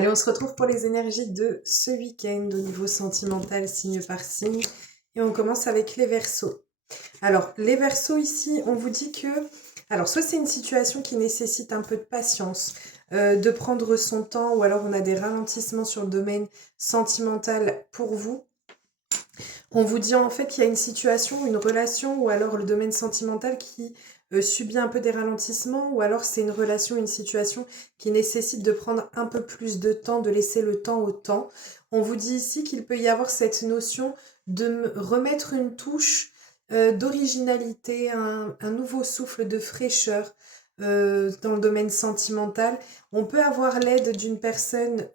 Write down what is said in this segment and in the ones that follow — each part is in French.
Allez, on se retrouve pour les énergies de ce week-end au niveau sentimental, signe par signe. Et on commence avec les Verseaux. Alors, les Verseaux ici, on vous dit que... Alors, soit c'est une situation qui nécessite un peu de patience, de prendre son temps, ou alors on a des ralentissements sur le domaine sentimental pour vous. On vous dit en fait qu'il y a une situation, une relation, ou alors le domaine sentimental qui subit un peu des ralentissements, ou alors c'est une relation, une situation qui nécessite de prendre un peu plus de temps, de laisser le temps au temps. On vous dit ici qu'il peut y avoir cette notion de remettre une touche d'originalité, un nouveau souffle de fraîcheur dans le domaine sentimental. On peut avoir l'aide d'une personne...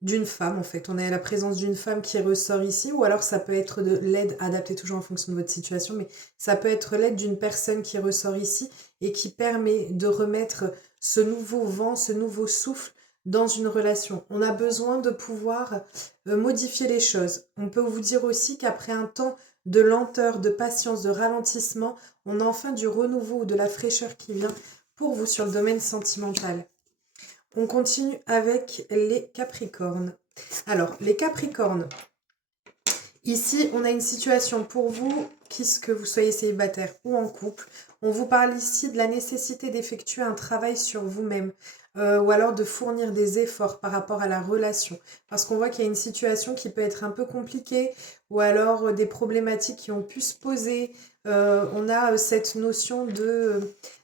d'une femme en fait. On est à la présence d'une femme qui ressort ici, ou alors ça peut être de l'aide adaptée toujours en fonction de votre situation, mais ça peut être l'aide d'une personne qui ressort ici et qui permet de remettre ce nouveau vent, ce nouveau souffle dans une relation. On a besoin de pouvoir modifier les choses. On peut vous dire aussi qu'après un temps de lenteur, de patience, de ralentissement, on a enfin du renouveau ou de la fraîcheur qui vient pour vous sur le domaine sentimental. On continue avec les Capricornes. Alors, les Capricornes, ici, on a une situation pour vous, que vous soyez célibataire ou en couple. On vous parle ici de la nécessité d'effectuer un travail sur vous-même ou alors de fournir des efforts par rapport à la relation. Parce qu'on voit qu'il y a une situation qui peut être un peu compliquée ou alors des problématiques qui ont pu se poser. On a cette notion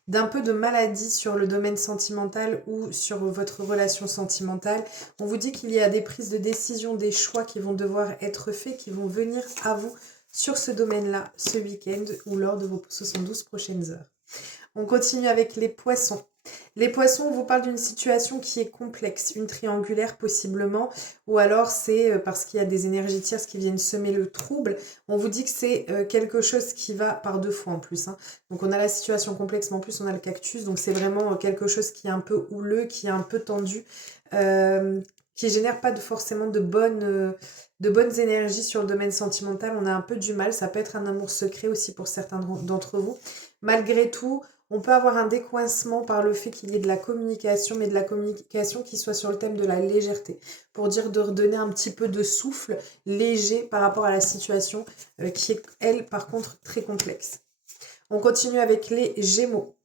d'un peu de maladie sur le domaine sentimental ou sur votre relation sentimentale. On vous dit qu'il y a des prises de décision, des choix qui vont devoir être faits, qui vont venir à vous sur ce domaine-là ce week-end ou lors de vos 72 prochaines heures. On continue avec les poissons. Les poissons, on vous parle d'une situation qui est complexe, une triangulaire possiblement, ou alors c'est parce qu'il y a des énergies tierces qui viennent semer le trouble. On vous dit que c'est quelque chose qui va par deux fois en plus. Donc on a la situation complexe, mais en plus on a le cactus, donc c'est vraiment quelque chose qui est un peu houleux, qui est un peu tendu, qui génère pas forcément de bonnes énergies sur le domaine sentimental. On a un peu du mal, ça peut être un amour secret aussi pour certains d'entre vous. Malgré tout, on peut avoir un décoincement par le fait qu'il y ait de la communication, mais de la communication qui soit sur le thème de la légèreté, pour dire de redonner un petit peu de souffle léger par rapport à la situation qui est, elle, par contre, très complexe. On continue avec les Gémeaux.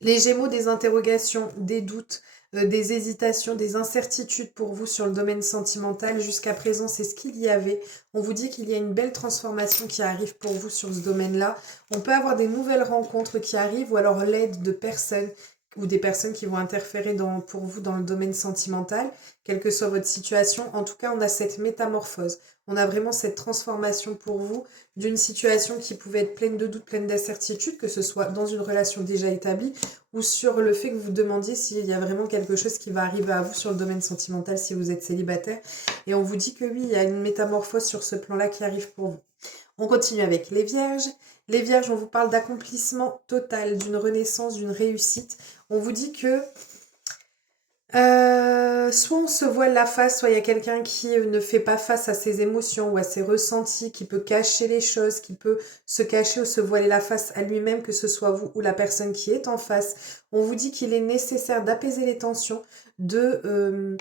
Les Gémeaux, des interrogations, des doutes, des hésitations, des incertitudes pour vous sur le domaine sentimental. Jusqu'à présent, c'est ce qu'il y avait. On vous dit qu'il y a une belle transformation qui arrive pour vous sur ce domaine-là. On peut avoir des nouvelles rencontres qui arrivent ou alors l'aide de personnes ou des personnes qui vont interférer pour vous dans le domaine sentimental, quelle que soit votre situation. En tout cas, on a cette métamorphose. On a vraiment cette transformation pour vous d'une situation qui pouvait être pleine de doutes, pleine d'incertitudes, que ce soit dans une relation déjà établie ou sur le fait que vous vous demandiez s'il y a vraiment quelque chose qui va arriver à vous sur le domaine sentimental si vous êtes célibataire. Et on vous dit que oui, il y a une métamorphose sur ce plan-là qui arrive pour vous. On continue avec les Vierges. Les Vierges, on vous parle d'accomplissement total, d'une renaissance, d'une réussite. On vous dit que soit on se voile la face, soit il y a quelqu'un qui ne fait pas face à ses émotions ou à ses ressentis, qui peut cacher les choses, qui peut se cacher ou se voiler la face à lui-même, que ce soit vous ou la personne qui est en face. On vous dit qu'il est nécessaire d'apaiser les tensions, d'éteindre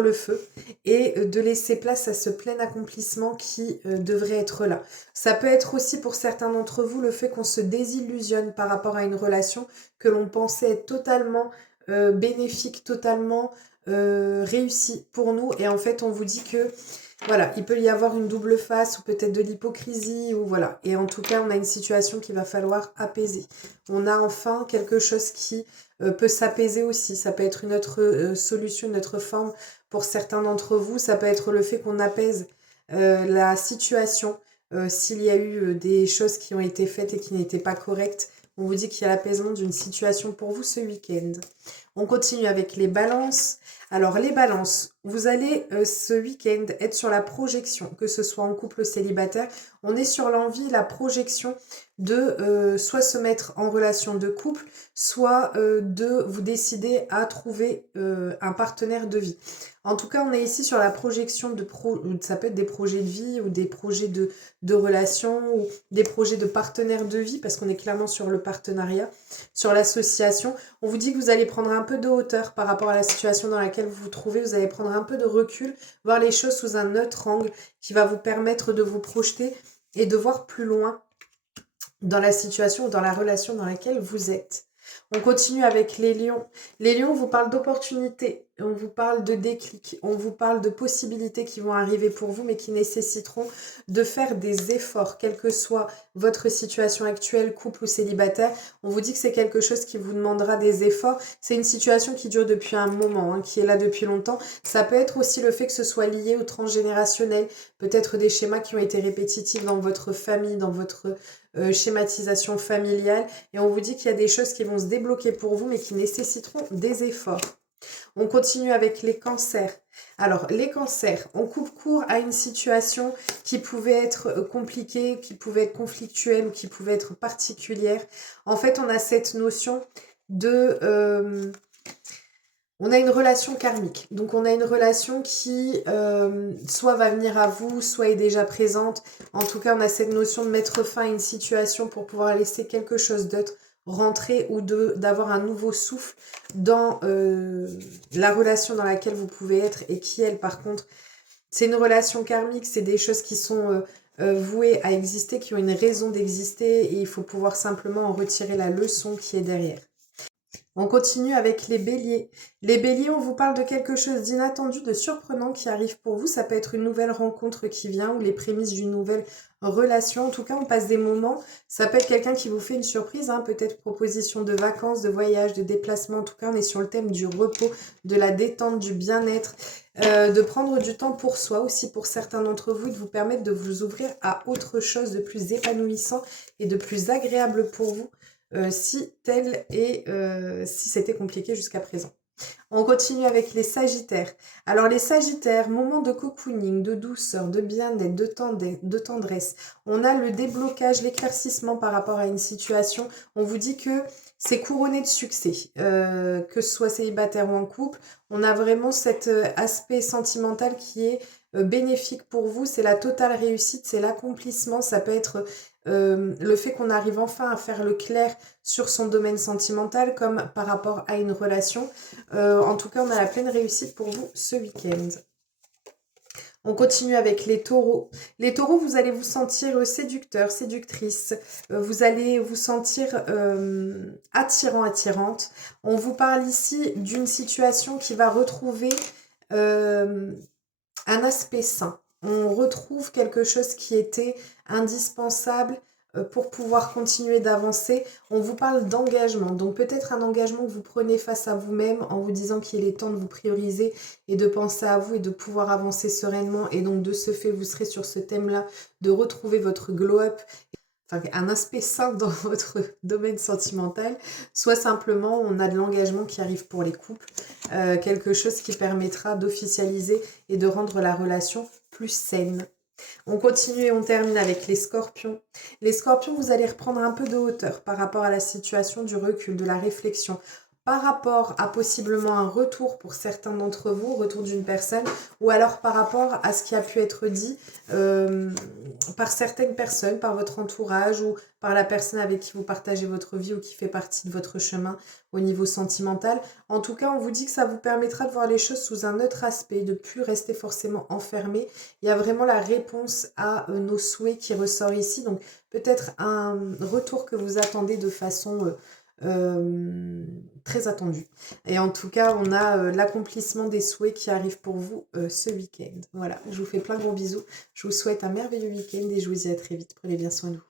le feu et de laisser place à ce plein accomplissement qui devrait être là. Ça peut être aussi pour certains d'entre vous le fait qu'on se désillusionne par rapport à une relation que l'on pensait être totalement bénéfique, totalement réussie pour nous, et en fait on vous dit que voilà, il peut y avoir une double face ou peut-être de l'hypocrisie ou voilà. Et en tout cas, on a une situation qu'il va falloir apaiser. On a enfin quelque chose qui peut s'apaiser aussi. Ça peut être une autre solution, une autre forme pour certains d'entre vous. Ça peut être le fait qu'on apaise la situation. S'il y a eu des choses qui ont été faites et qui n'étaient pas correctes, on vous dit qu'il y a l'apaisement d'une situation pour vous ce week-end. On continue avec les balances. Alors les balances, vous allez ce week-end être sur la projection, que ce soit en couple célibataire, on est sur l'envie, la projection de soit se mettre en relation de couple, soit de vous décider à trouver un partenaire de vie. En tout cas, on est ici sur la projection ça peut être des projets de vie ou des projets de relations ou des projets de partenaires de vie, parce qu'on est clairement sur le partenariat, sur l'association. On vous dit que vous allez prendre prendre un peu de hauteur par rapport à la situation dans laquelle vous vous trouvez. Vous allez prendre un peu de recul, voir les choses sous un autre angle qui va vous permettre de vous projeter et de voir plus loin dans la situation ou dans la relation dans laquelle vous êtes. On continue avec les lions. Les lions, on vous parle d'opportunités, on vous parle de déclic, on vous parle de possibilités qui vont arriver pour vous, mais qui nécessiteront de faire des efforts, quelle que soit votre situation actuelle, couple ou célibataire. On vous dit que c'est quelque chose qui vous demandera des efforts. C'est une situation qui dure depuis un moment, hein, qui est là depuis longtemps. Ça peut être aussi le fait que ce soit lié au transgénérationnel, peut-être des schémas qui ont été répétitifs dans votre famille, dans votre schématisation familiale, et on vous dit qu'il y a des choses qui vont se débloquer pour vous mais qui nécessiteront des efforts. On continue avec les cancers. Alors les cancers, on coupe court à une situation qui pouvait être compliquée, qui pouvait être conflictuelle ou qui pouvait être particulière. En fait, on a cette notion de on a une relation karmique, donc on a une relation qui soit va venir à vous, soit est déjà présente. En tout cas, on a cette notion de mettre fin à une situation pour pouvoir laisser quelque chose d'autre rentrer ou d'avoir un nouveau souffle dans la relation dans laquelle vous pouvez être et qui, elle, par contre, c'est une relation karmique, c'est des choses qui sont vouées à exister, qui ont une raison d'exister et il faut pouvoir simplement en retirer la leçon qui est derrière. On continue avec les béliers. Les béliers, on vous parle de quelque chose d'inattendu, de surprenant qui arrive pour vous. Ça peut être une nouvelle rencontre qui vient ou les prémices d'une nouvelle relation. En tout cas, on passe des moments. Ça peut être quelqu'un qui vous fait une surprise, hein, peut-être proposition de vacances, de voyage, de déplacement. En tout cas, on est sur le thème du repos, de la détente, du bien-être, de prendre du temps pour soi aussi pour certains d'entre vous, de vous permettre de vous ouvrir à autre chose de plus épanouissant et de plus agréable pour vous. Si c'était compliqué jusqu'à présent. On continue avec les sagittaires. Alors les sagittaires, moment de cocooning, de douceur, de bien-être, de tendresse. On a le déblocage, l'éclaircissement par rapport à une situation. On vous dit que c'est couronné de succès, que ce soit célibataire ou en couple. On a vraiment cet aspect sentimental qui est bénéfique pour vous. C'est la totale réussite, c'est l'accomplissement. Ça peut être le fait qu'on arrive enfin à faire le clair sur son domaine sentimental comme par rapport à une relation. En tout cas, on a la pleine réussite pour vous ce week-end. On continue avec les taureaux. Les taureaux, vous allez vous sentir séducteur, séductrice. Vous allez vous sentir attirant, attirante. On vous parle ici d'une situation qui va retrouver un aspect sain. On retrouve quelque chose qui était indispensable pour pouvoir continuer d'avancer. On vous parle d'engagement, donc peut-être un engagement que vous prenez face à vous-même en vous disant qu'il est temps de vous prioriser et de penser à vous et de pouvoir avancer sereinement. Et donc de ce fait, vous serez sur ce thème-là de retrouver votre glow-up, enfin un aspect sain dans votre domaine sentimental, soit simplement on a de l'engagement qui arrive pour les couples, quelque chose qui permettra d'officialiser et de rendre la relation plus saine. On continue et on termine avec les scorpions. Les scorpions, vous allez reprendre un peu de hauteur par rapport à la situation, du recul, de la réflexion, par rapport à possiblement un retour pour certains d'entre vous, retour d'une personne, ou alors par rapport à ce qui a pu être dit par certaines personnes, par votre entourage ou par la personne avec qui vous partagez votre vie ou qui fait partie de votre chemin au niveau sentimental. En tout cas, on vous dit que ça vous permettra de voir les choses sous un autre aspect, de ne plus rester forcément enfermé. Il y a vraiment la réponse à nos souhaits qui ressort ici. Donc peut-être un retour que vous attendez de façon très attendue. Et en tout cas, on a l'accomplissement des souhaits qui arrive pour vous ce week-end. Voilà, je vous fais plein de gros bisous. Je vous souhaite un merveilleux week-end et je vous dis à très vite. Prenez bien soin de vous.